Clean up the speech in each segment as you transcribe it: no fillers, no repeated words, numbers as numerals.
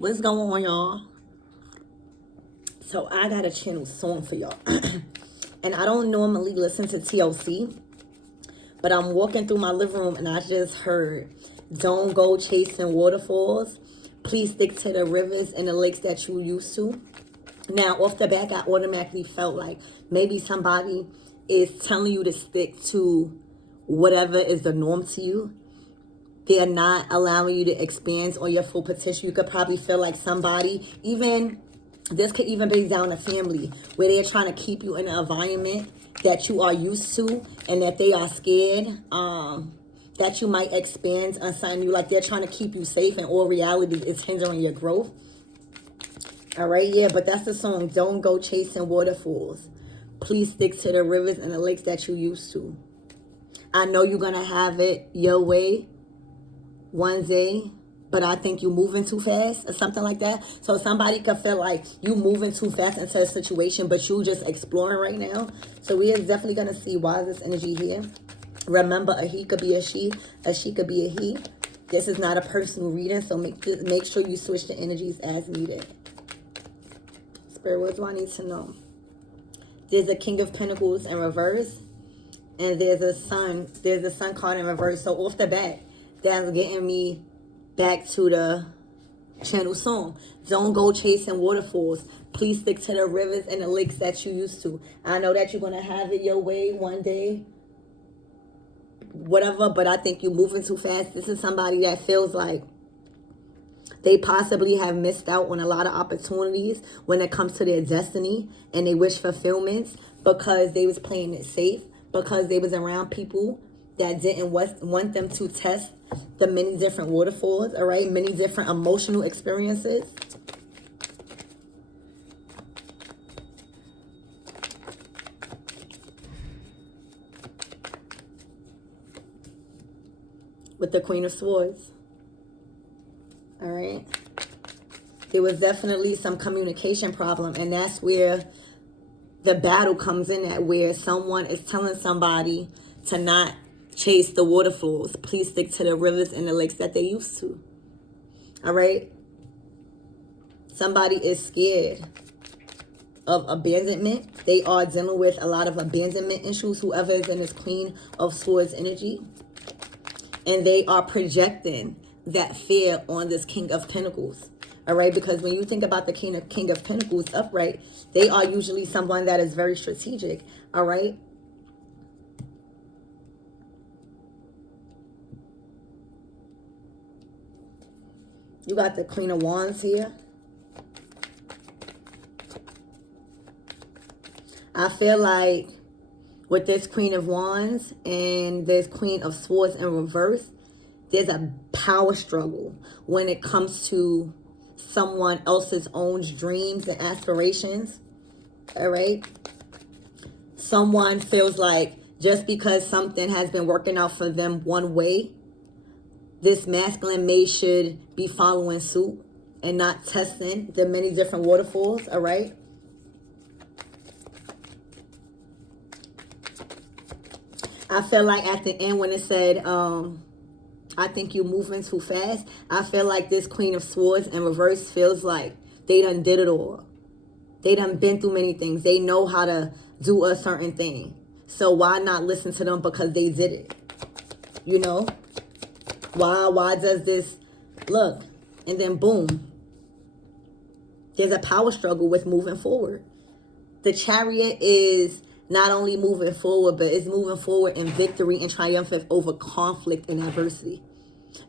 What's going on, y'all? So I got a channel song for y'all. And I don't normally listen to TLC, but I'm walking through my living room and I just heard, don't go chasing waterfalls. Please stick to the rivers and the lakes that you used to. Now, off the back, I automatically felt like maybe somebody is telling you to stick to whatever is the norm to you. They're not allowing you to expand on your full potential. You could probably feel like somebody, even, this could even be down to family, where they're trying to keep you in an environment that you are used to and that they are scared that you might expand on something new. Like they're trying to keep you safe, and all reality is hindering your growth. All right, yeah, but that's the song, Don't Go Chasing Waterfalls. Please stick to the rivers and the lakes that you used to. I know you're going to have it your way one day, but I think you're moving too fast or something like that. So somebody could feel like you moving too fast into a situation, but you just exploring right now. So we are definitely going to see why this energy here. Remember, a he could be a she could be a he. This is not a personal reading, so make sure you switch the energies as needed. Spirit, what do I need to know? There's a King of Pentacles in reverse, and there's a sun. There's a sun card in reverse. So off the bat, that's getting me back to the channel song. Don't go chasing waterfalls. Please stick to the rivers and the lakes that you used to. I know that you're going to have it your way one day, whatever, but I think you're moving too fast. This is somebody that feels like they possibly have missed out on a lot of opportunities when it comes to their destiny and they wish fulfillments because they was playing it safe, because they was around people that didn't want them to test the many different waterfalls, all right? Many different emotional experiences. With the Queen of Swords. All right. There was definitely some communication problem, and that's where the battle comes in at, where someone is telling somebody to not chase the waterfalls. Please stick to the rivers and the lakes that they used to. All right. Somebody is scared of abandonment. They are dealing with a lot of abandonment issues, whoever is in this Queen of Swords energy. And they are projecting that fear on this King of Pentacles. All right, because when you think about the King of Pentacles upright, they are usually someone that is very strategic. All right. You got the Queen of Wands here. I feel like with this Queen of Wands and this Queen of Swords in reverse, there's a power struggle when it comes to someone else's own dreams and aspirations. All right. Someone feels like just because something has been working out for them one way, this masculine mate should be following suit and not testing the many different waterfalls. All right. I feel like at the end when it said, I think you're moving too fast, I feel like this Queen of Swords in reverse feels like they done did it all. They done been through many things. They know how to do a certain thing. So why not listen to them because they did it? You know? Why does this look? And then boom. There's a power struggle with moving forward. The Chariot is not only moving forward, but it's moving forward in victory and triumphant over conflict and adversity.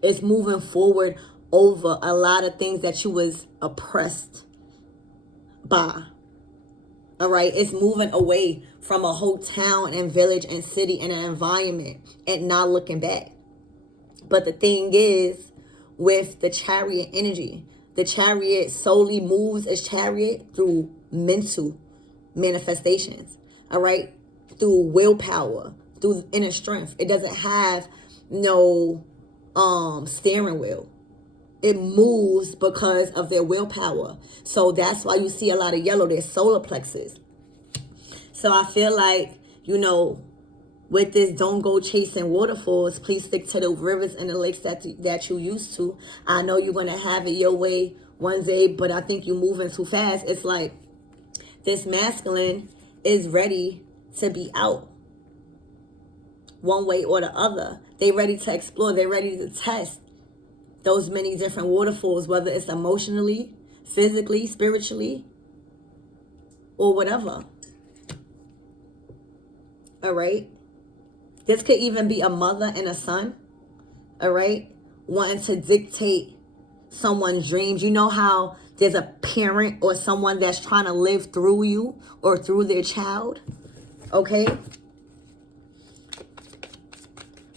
It's moving forward over a lot of things that you was oppressed by. All right. It's moving away from a whole town and village and city and an environment and not looking back. But the thing is, with the Chariot energy, the Chariot solely moves as Chariot through mental manifestations. All right, through willpower, through inner strength. It doesn't have no steering wheel. It moves because of their willpower. So that's why you see a lot of yellow, their solar plexus. So I feel like, you know, with this don't go chasing waterfalls, please stick to the rivers and the lakes that you used to. I know you're going to have it your way one day, but I think you're moving too fast. It's like this masculine is ready to be out one way or the other. They ready to explore. They're ready to test those many different waterfalls, whether it's emotionally, physically, spiritually, or whatever. All right. This could even be a mother and a son. All right. Wanting to dictate someone's dreams. You know how there's a parent or someone that's trying to live through you or through their child. Okay.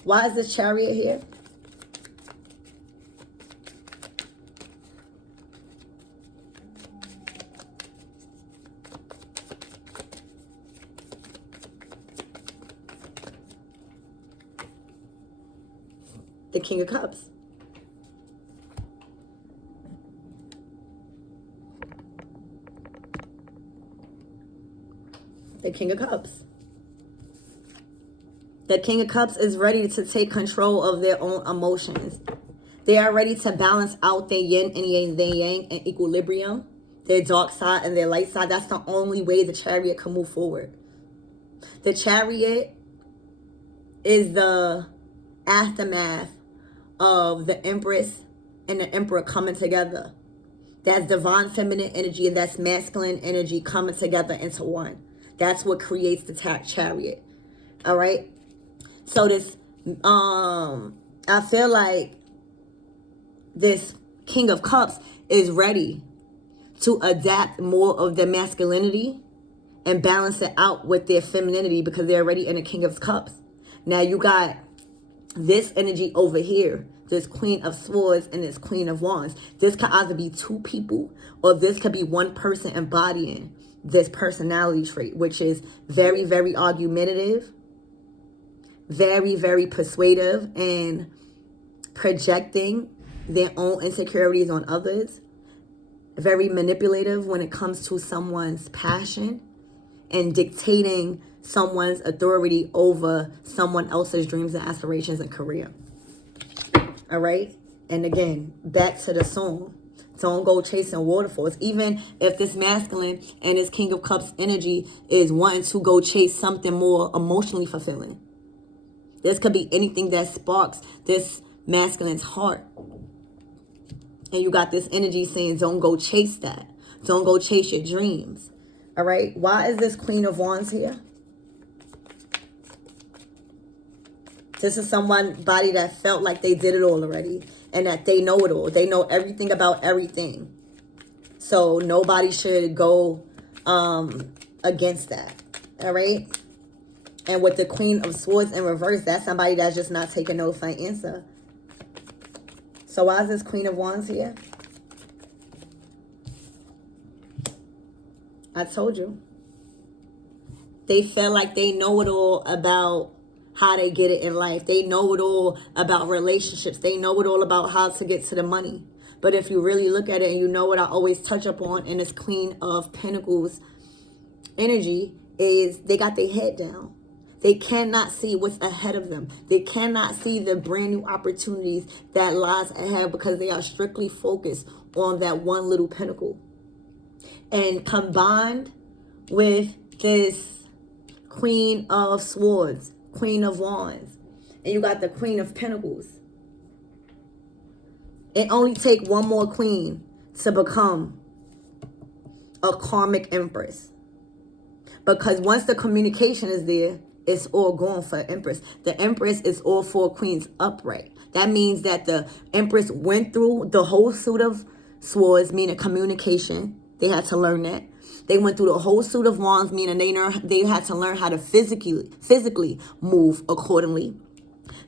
Why is this Chariot here? The King of Cups. The King of Cups. The King of Cups is ready to take control of their own emotions. They are ready to balance out their yin and their yang in equilibrium, their dark side and their light side. That's the only way the Chariot can move forward. The Chariot is the aftermath of the Empress and the Emperor coming together. That's divine feminine energy and that's masculine energy coming together into one. That's what creates the Chariot. All right. So this, I feel like this King of Cups is ready to adapt more of their masculinity and balance it out with their femininity because they're already in the King of Cups. Now you got this energy over here, this Queen of Swords and this Queen of Wands. This could either be two people or this could be one person embodying this personality trait, which is very, very argumentative, very, very persuasive and projecting their own insecurities on others, very manipulative when it comes to someone's passion and dictating someone's authority over someone else's dreams and aspirations and career. All right. And again, back to the song. Don't go chasing waterfalls. Even if this masculine and this King of Cups energy is wanting to go chase something more emotionally fulfilling. This could be anything that sparks this masculine's heart. And you got this energy saying, don't go chase that. Don't go chase your dreams. All right. Why is this Queen of Wands here? This is somebody that felt like they did it all already and that they know it all. They know everything about everything. So nobody should go against that. All right. And with the Queen of Swords in reverse, that's somebody that's just not taking no for an answer. So why is this Queen of Wands here? I told you. They feel like they know it all about how they get it in life. They know it all about relationships. They know it all about how to get to the money. But if you really look at it and you know what I always touch up on in this Queen of Pentacles energy is they got their head down. They cannot see what's ahead of them. They cannot see the brand new opportunities that lies ahead because they are strictly focused on that one little pentacle. And combined with this Queen of Swords, Queen of Wands, and you got the Queen of Pentacles. It only take one more queen to become a karmic empress. Because once the communication is there, it's all going for Empress. The Empress is all four queens upright. That means that the Empress went through the whole suit of swords, meaning communication. They had to learn that. They went through the whole suit of wands, meaning they had to learn how to physically move accordingly.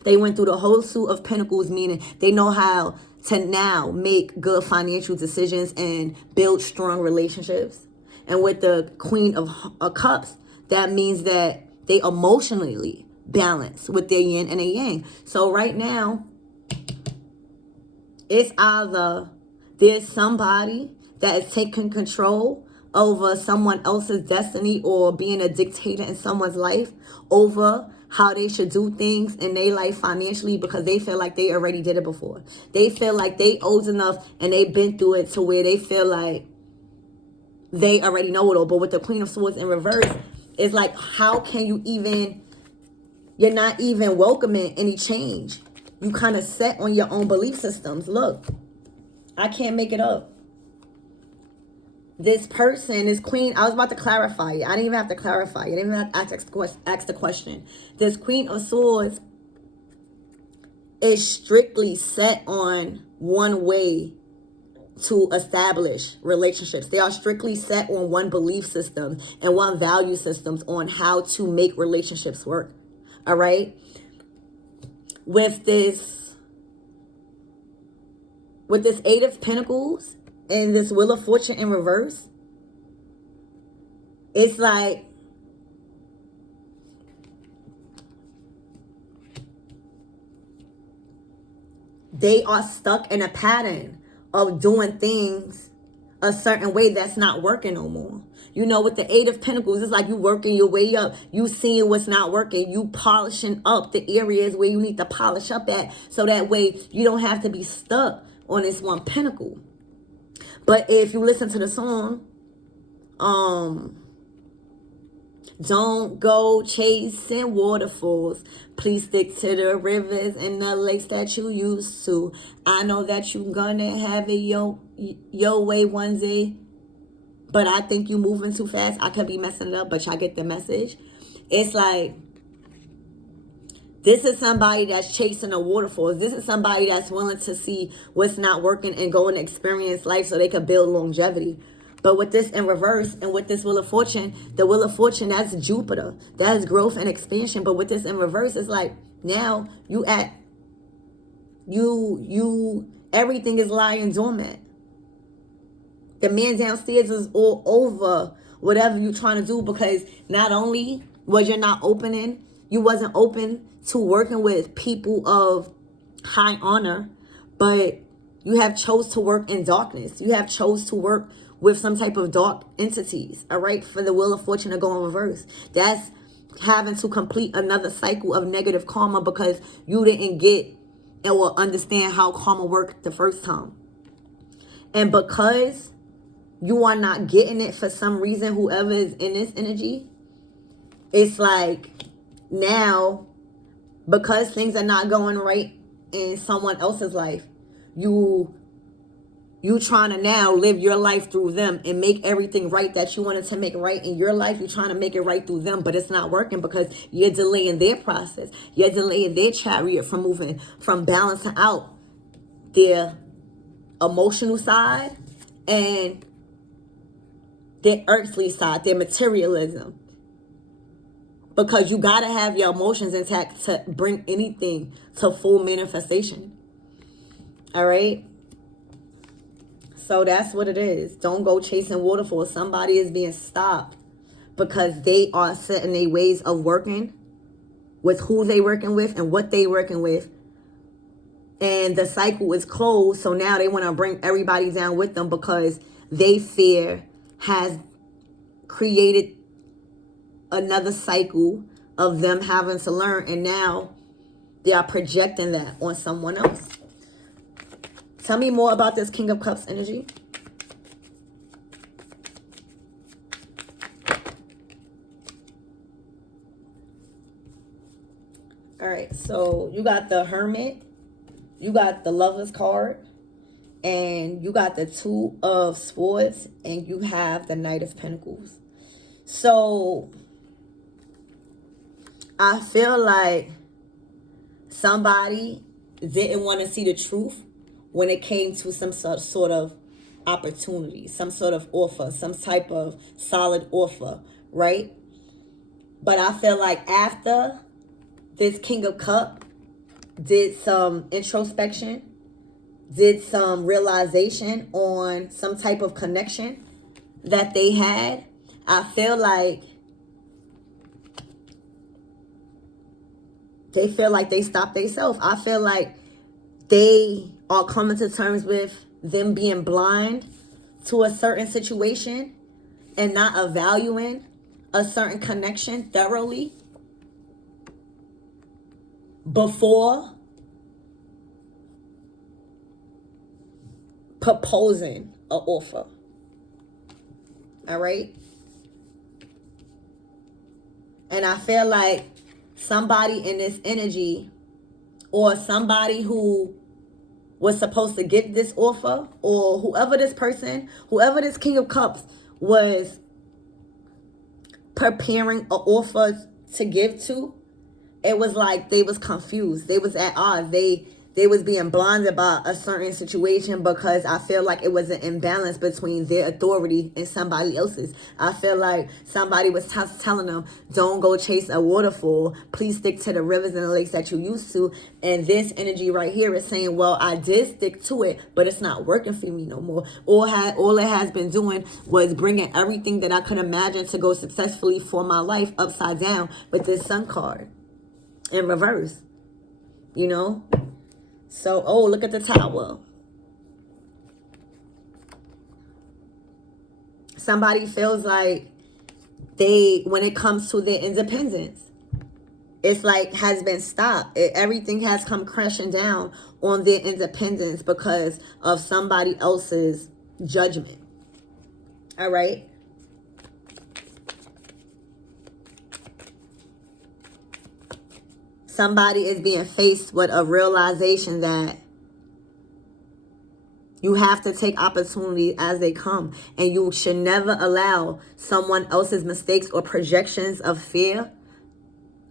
They went through the whole suit of pentacles, meaning they know how to now make good financial decisions and build strong relationships. And with the Queen of Cups, that means that they emotionally balance with their yin and their yang. So right now, it's either there's somebody that is taking control over someone else's destiny or being a dictator in someone's life over how they should do things in their life financially because they feel like they already did it before. They feel like they old enough and they've been through it to where they feel like they already know it all. But with the Queen of Swords in reverse, it's like, how can you even, you're not even welcoming any change. You kind of set on your own belief systems. Look, I can't make it up. This person, this queen, I was about to clarify it. I didn't even have to clarify it. I didn't even have to ask the question. This Queen of Swords is strictly set on one way to establish relationships. They are strictly set on one belief system and one value systems on how to make relationships work. All right? With this Eight of Pentacles and this Wheel of Fortune in reverse, it's like they are stuck in a pattern of doing things a certain way that's not working no more. You know, with the Eight of Pentacles, it's like you working your way up. You seeing what's not working. You polishing up the areas where you need to polish up at. So that way you don't have to be stuck on this one pentacle. But if you listen to the song, don't go chasing waterfalls. Please stick to the rivers and the lakes that you used to. I know that you gonna have it your way one day, but I think you moving too fast. I could be messing it up, but y'all get the message. It's like, this is somebody that's chasing the waterfalls. This is somebody that's willing to see what's not working and go and experience life so they can build longevity. But with this in reverse and with this Wheel of Fortune, the Wheel of Fortune, that's Jupiter. That's growth and expansion. But with this in reverse, it's like, now everything is lying dormant. The man downstairs is all over whatever you're trying to do, because not only was you not opening, you wasn't open to working with people of high honor, but you have chose to work in darkness. You have chose to work with some type of dark entities, all right, for the Wheel of Fortune to go in reverse. That's having to complete another cycle of negative karma because you didn't get and will understand how karma worked the first time. And because you are not getting it for some reason, whoever is in this energy, it's like now, because things are not going right in someone else's life, you trying to now live your life through them and make everything right that you wanted to make right in your life. You're trying to make it right through them, but it's not working because you're delaying their process. You're delaying their chariot from moving, from balancing out their emotional side and their earthly side, their materialism. Because you got to have your emotions intact to bring anything to full manifestation. All right? So that's what it is. Don't go chasing waterfalls. Somebody is being stopped because they are set in their ways of working with who they working with and what they working with. And the cycle is closed. So now they want to bring everybody down with them because they fear has created another cycle of them having to learn. And now they are projecting that on someone else. Tell me more about this King of Cups energy. All right, so you got the Hermit, you got the Lover's card, and you got the Two of Swords, and you have the Knight of Pentacles. So I feel like somebody didn't want to see the truth when it came to some sort of opportunity, some sort of offer, some type of solid offer, right? But I feel like after this King of Cups did some introspection, did some realization on some type of connection that they had, I feel like they stopped themselves. I feel like they are coming to terms with them being blind to a certain situation and not valuing a certain connection thoroughly. before proposing an offer. All right? And I feel like somebody in this energy, or somebody who was supposed to get this offer, or whoever this person, whoever this King of Cups was preparing an offer to give to, it was like they was confused. They was at odds. They was being blinded by a certain situation, because I feel like it was an imbalance between their authority and somebody else's. I feel like somebody was telling them, don't go chase a waterfall. Please stick to the rivers and the lakes that you used to. And this energy right here is saying, well, I did stick to it, but it's not working for me no more. All it has been doing was bringing everything that I could imagine to go successfully for my life upside down with this Sun card in reverse, you know? So, oh, look at the Tower. Somebody feels like when it comes to their independence, it's like has been stopped. Everything has come crashing down on their independence because of somebody else's judgment. All right? Somebody is being faced with a realization that you have to take opportunity as they come. And you should never allow someone else's mistakes or projections of fear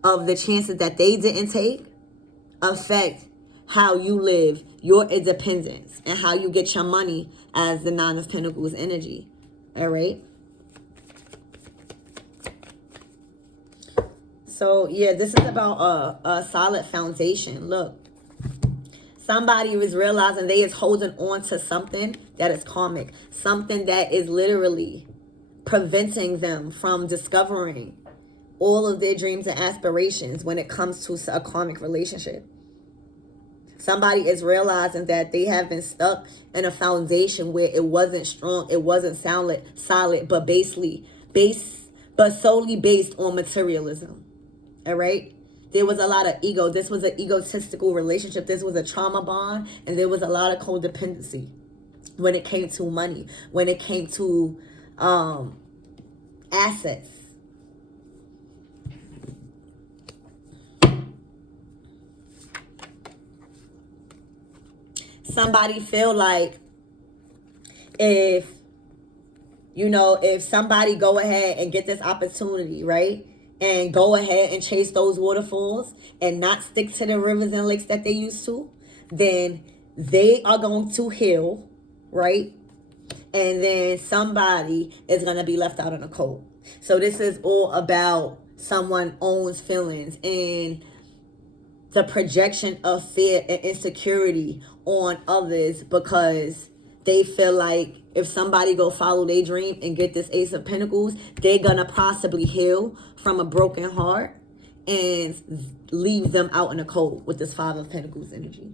of the chances that they didn't take affect how you live your independence and how you get your money as the Nine of Pentacles energy. All right? So, yeah, this is about a solid foundation. Look, somebody was realizing they is holding on to something that is karmic. Something that is literally preventing them from discovering all of their dreams and aspirations when it comes to a karmic relationship. Somebody is realizing that they have been stuck in a foundation where it wasn't strong, it wasn't solid, but solely based on materialism. All right? There was a lot of ego. This was an egotistical relationship. This was a trauma bond. And there was a lot of codependency when it came to money, when it came to assets. Somebody feel like if somebody go ahead and get this opportunity, right? And go ahead and chase those waterfalls and not stick to the rivers and lakes that they used to, then they are going to heal, right? And then somebody is going to be left out in the cold. So this is all about someone's own feelings and the projection of fear and insecurity on others, because they feel like if somebody go follow their dream and get this Ace of Pentacles, they're going to possibly heal from a broken heart and leave them out in the cold with this Five of Pentacles energy.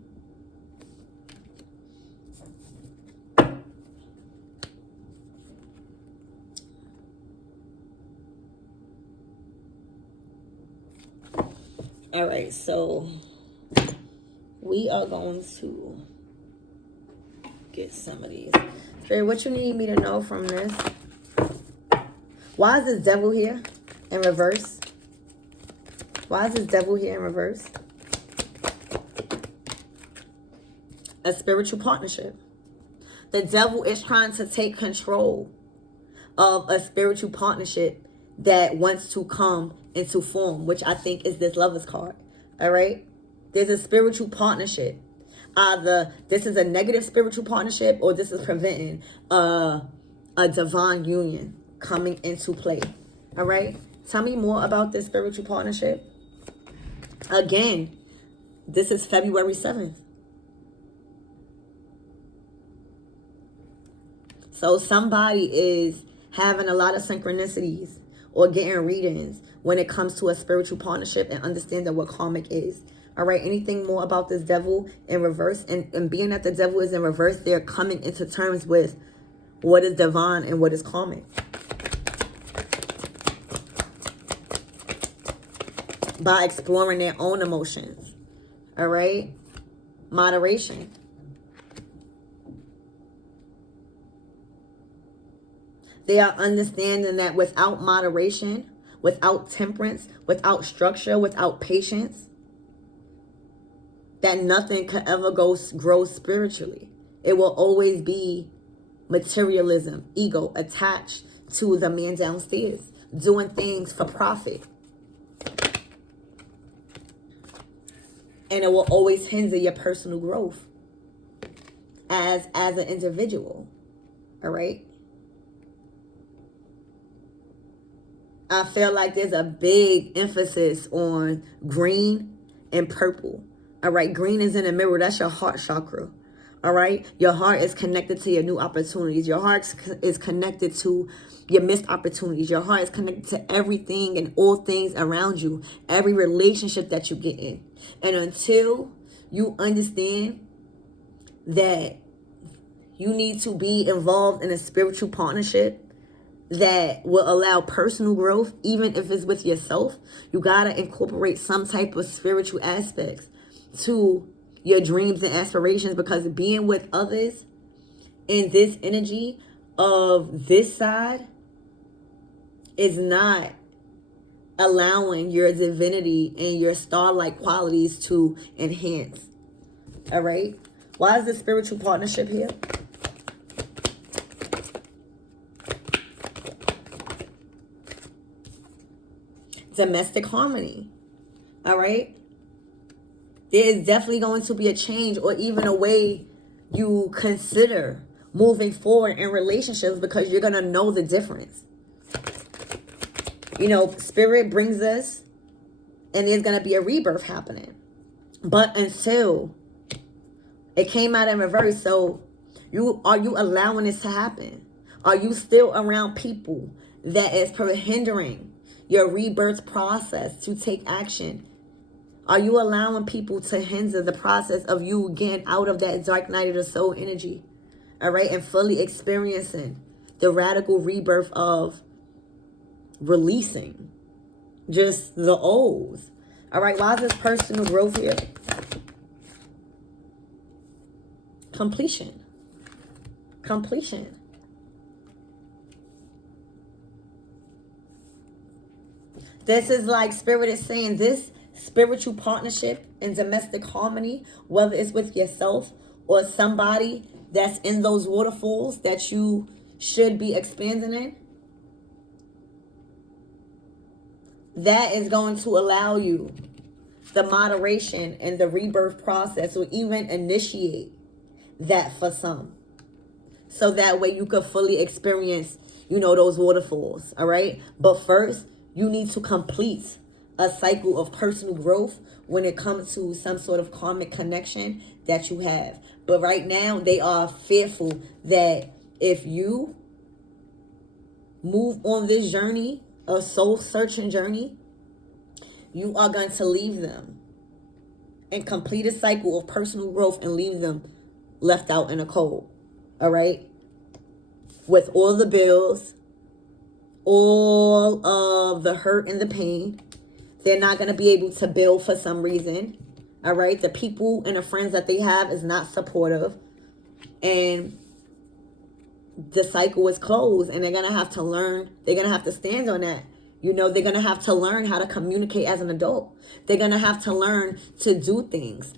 All right, so we are going to get some of these. Spirit, what you need me to know from this? Why is this Devil here in reverse? Why is this Devil here in reverse? A spiritual partnership. The Devil is trying to take control of a spiritual partnership that wants to come into form, which I think is this Lover's card. All right? There's a spiritual partnership. Either this is a negative spiritual partnership, or this is preventing a divine union coming into play. All right? Tell me more about this spiritual partnership. Again, this is February 7th. So somebody is having a lot of synchronicities or getting readings when it comes to a spiritual partnership and understanding what karmic is. All right, anything more about this Devil in reverse? And being that the Devil is in reverse, they're coming into terms with what is divine and what is karmic. By exploring their own emotions All right? Moderation. They are understanding that without moderation, without temperance, without structure, without patience, that nothing could ever grow spiritually. It will always be materialism, ego attached to the man downstairs, doing things for profit. And it will always hinder your personal growth as an individual. All right? I feel like there's a big emphasis on green and purple. All right? Green is in the mirror. That's your heart chakra. All right? Your heart is connected to your new opportunities. Your heart is connected to your missed opportunities. Your heart is connected to everything and all things around you. Every relationship that you get in. And until you understand that you need to be involved in a spiritual partnership that will allow personal growth, even if it's with yourself, you got to incorporate some type of spiritual aspects to your dreams and aspirations, because being with others in this energy of this side is not allowing your divinity and your star-like qualities to enhance. All right? Why is the spiritual partnership here? Domestic harmony. All right? There is definitely going to be a change, or even a way you consider moving forward in relationships, because you're going to know the difference. You know, spirit brings us, and there's going to be a rebirth happening. But until it came out in reverse, so are you allowing this to happen? Are you still around people that is hindering your rebirth process to take action? Are you allowing people to hinder the process of you getting out of that dark night of the soul energy? All right, and fully experiencing the radical rebirth of releasing just the old. All right, why is this personal growth here? Completion. Completion. This is like spirit is saying, this spiritual partnership and domestic harmony, whether it's with yourself or somebody that's in those waterfalls that you should be expanding in, that is going to allow you the moderation and the rebirth process, or even initiate that for some. So that way you could fully experience, you know, those waterfalls, all right? But first, you need to complete a cycle of personal growth when it comes to some sort of karmic connection that you have. But right now, they are fearful that if you move on this journey, a soul-searching journey, you are going to leave them and complete a cycle of personal growth and leave them left out in the cold. All right? With all the bills, all of the hurt and the pain. They're not going to be able to build for some reason. All right? The people and the friends that they have is not supportive. And the cycle is closed, and they're going to have to learn. They're going to have to stand on that. You know, they're going to have to learn how to communicate as an adult. They're going to have to learn to do things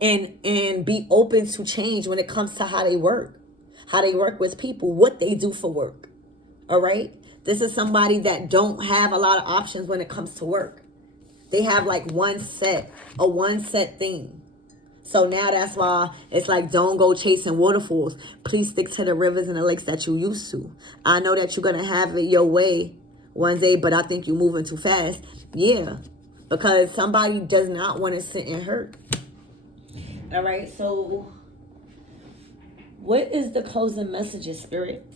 and be open to change when it comes to how they work with people, what they do for work. All right? This is somebody that don't have a lot of options when it comes to work. They have like one set thing. So now that's why it's like, don't go chasing waterfalls. Please stick to the rivers and the lakes that you used to. I know that you're going to have it your way one day, but I think you're moving too fast. Yeah, because somebody does not want to sit and hurt. All right, so what is the closing messages, Spirit,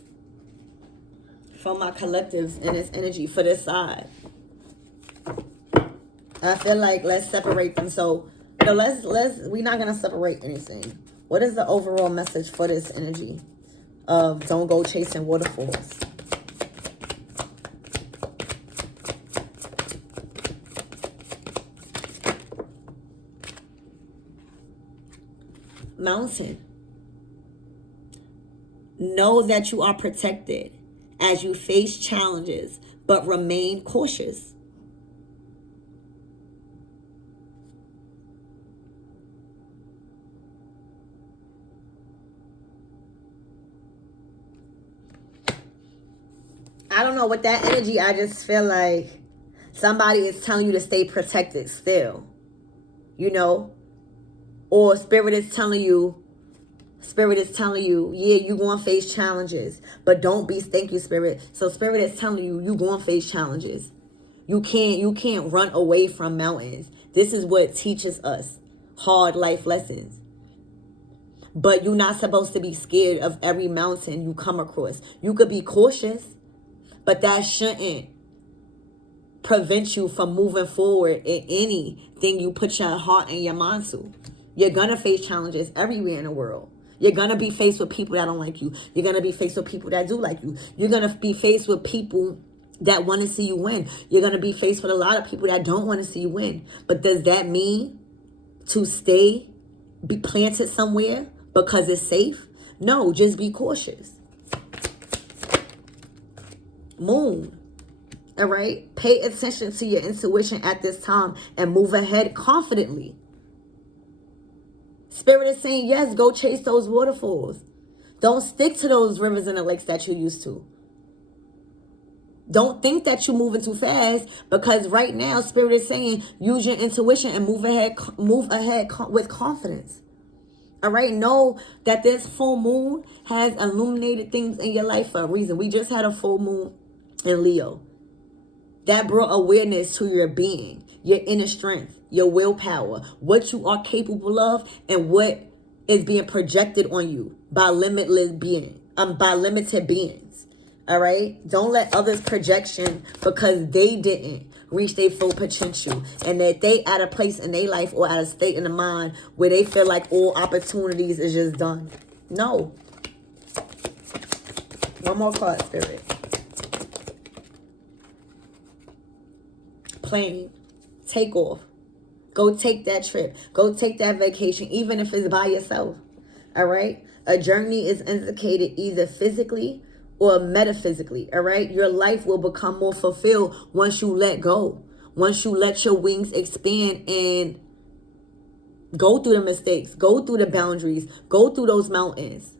for my collectives in this energy for this side? I feel like let's separate them. So no, we're not gonna separate anything. What is the overall message for this energy of don't go chasing waterfalls? mountain. Know that you are protected as you face challenges, but remain cautious. I don't know, with that energy, I just feel like somebody is telling you to stay protected still, you know? Or Spirit is telling you, yeah, you're going to face challenges, but don't be, thank you, Spirit. So Spirit is telling you, you're going to face challenges. You can't run away from mountains. This is what teaches us hard life lessons. But you're not supposed to be scared of every mountain you come across. You could be cautious, but that shouldn't prevent you from moving forward in anything you put your heart and your mind to. You're going to face challenges everywhere in the world. You're going to be faced with people that don't like you. You're going to be faced with people that do like you. You're going to be faced with people that want to see you win. You're going to be faced with a lot of people that don't want to see you win. But does that mean to be planted somewhere because it's safe? No, just be cautious. Moon. All right? Pay attention to your intuition at this time and move ahead confidently. Spirit is saying, yes, go chase those waterfalls. Don't stick to those rivers and the lakes that you used to. Don't think that you're moving too fast, because right now, Spirit is saying, use your intuition and move ahead with confidence. All right? Know that this full moon has illuminated things in your life for a reason. We just had a full moon in Leo. That brought awareness to your being, your inner strength, your willpower, what you are capable of, and what is being projected on you by limited beings. All right? Don't let others' projection, because they didn't reach their full potential, and that they at a place in their life or at a state in the mind where they feel like all opportunities is just done. No. One more card, Spirit. Plane. Take off. Go take that trip. Go take that vacation, even if it's by yourself. All right? A journey is indicated either physically or metaphysically. All right? Your life will become more fulfilled once you let go. Once you let your wings expand and go through the mistakes, go through the boundaries, go through those mountains.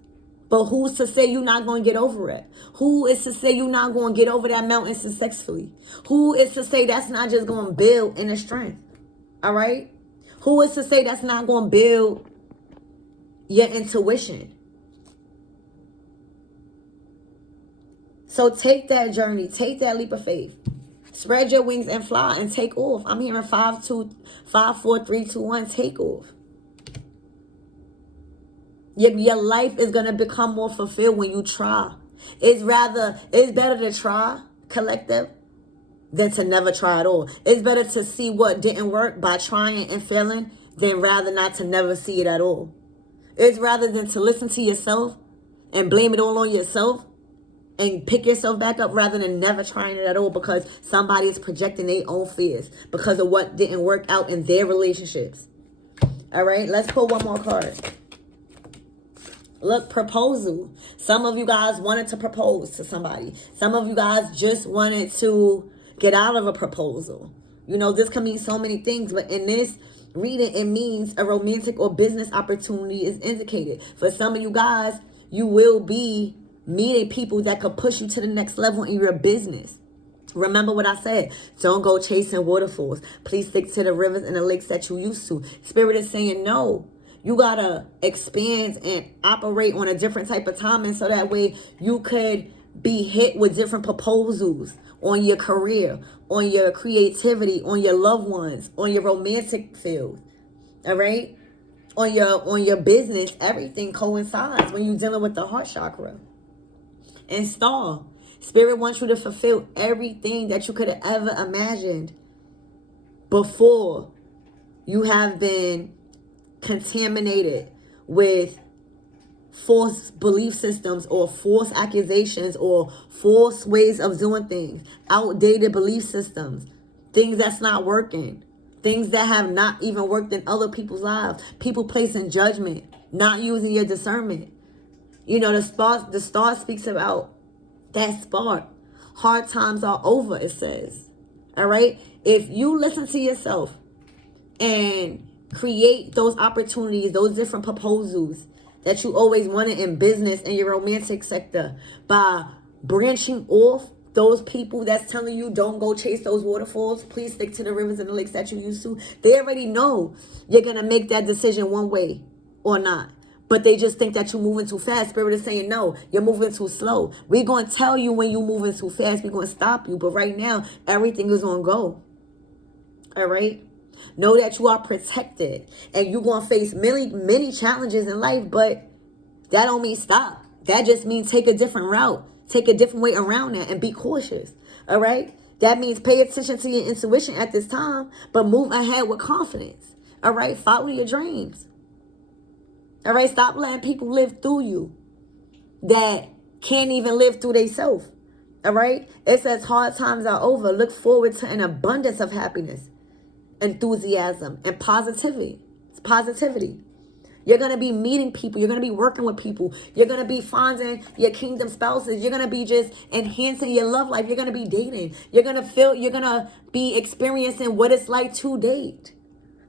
But who's to say you're not going to get over it? Who is to say you're not going to get over that mountain successfully? Who is to say that's not just going to build inner strength? All right? Who is to say that's not going to build your intuition? So take that journey. Take that leap of faith. Spread your wings and fly and take off. I'm hearing 5, 4, 3, 2, 1. Take off. Your life is going to become more fulfilled when you try. It's better to try, collective, than to never try at all. It's better to see what didn't work by trying and failing than rather not to never see it at all. It's rather than to listen to yourself and blame it all on yourself and pick yourself back up rather than never trying it at all because somebody is projecting their own fears because of what didn't work out in their relationships. All right, let's pull one more card. Look, proposal. Some of you guys wanted to propose to somebody. Some of you guys just wanted to get out of a proposal. You know, this can mean so many things, but in this reading, it means a romantic or business opportunity is indicated. For some of you guys, you will be meeting people that could push you to the next level in your business. Remember what I said. Don't go chasing waterfalls. Please stick to the rivers and the lakes that you used to. Spirit is saying no. You got to expand and operate on a different type of timing so that way you could be hit with different proposals on your career, on your creativity, on your loved ones, on your romantic field. All right? On your business, everything coincides when you're dealing with the heart chakra. And star. Spirit wants you to fulfill everything that you could have ever imagined before you have been contaminated with false belief systems or false accusations or false ways of doing things, outdated belief systems, things that's not working, things that have not even worked in other people's lives, people placing judgment Not using your discernment. You know, the star speaks about that spark. Hard times are over, it says. All right? If you listen to yourself and create those opportunities, those different proposals that you always wanted in business and your romantic sector, by branching off those people that's telling you don't go chase those waterfalls, please stick to the rivers and the lakes that you used to, they already know you're going to make that decision one way or not. But they just think that you're moving too fast. Spirit is saying, no, you're moving too slow. We're going to tell you when you're moving too fast. We're going to stop you. But right now, everything is going to go. All right? Know that you are protected. And you're going to face many challenges in life. But that don't mean stop. That just means take a different route. Take a different way around that and be cautious. All right? That means pay attention to your intuition at this time. But move ahead with confidence. All right? Follow your dreams. All right, stop letting people live through you that can't even live through themselves. All right, it says hard times are over. Look forward to an abundance of happiness, enthusiasm, and positivity. It's positivity. You're going to be meeting people. You're going to be working with people. You're going to be finding your kingdom spouses. You're going to be just enhancing your love life. You're going to be dating. You're going to be experiencing what it's like to date,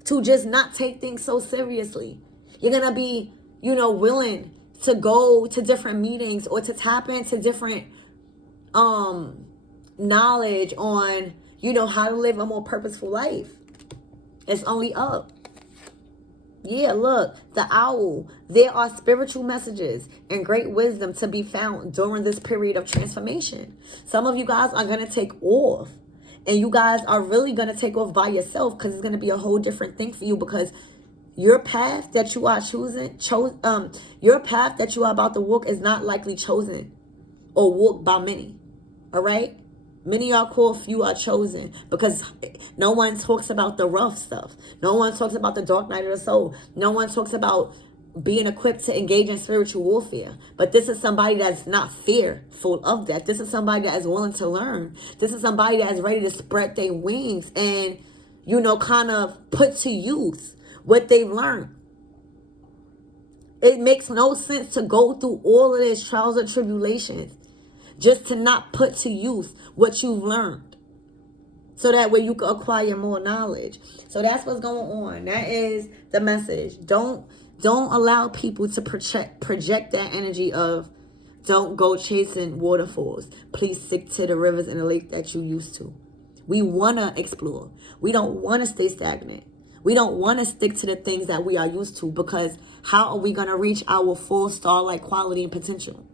to just not take things so seriously. You're going to be, willing to go to different meetings or to tap into different knowledge on, how to live a more purposeful life. It's only up. Yeah, look, the owl. There are spiritual messages and great wisdom to be found during this period of transformation. Some of you guys are going to take off. And you guys are really going to take off by yourself because it's going to be a whole different thing for you, because your path that you are your path that you are about to walk is not likely chosen or walked by many. All right? Many are called, few are chosen, because no one talks about the rough stuff. No one talks about the dark night of the soul. No one talks about being equipped to engage in spiritual warfare. But this is somebody that's not fearful of that. This is somebody that is willing to learn. This is somebody that is ready to spread their wings and, kind of put to use what they've learned. It makes no sense to go through all of this trials and tribulations just to not put to use what you've learned, so that way you can acquire more knowledge. So that's what's going on. That is the message. Don't allow people to project that energy of don't go chasing waterfalls. Please stick to the rivers and the lake that you used to. We want to explore. We don't want to stay stagnant. We don't want to stick to the things that we are used to, because how are we going to reach our full star-like quality and potential?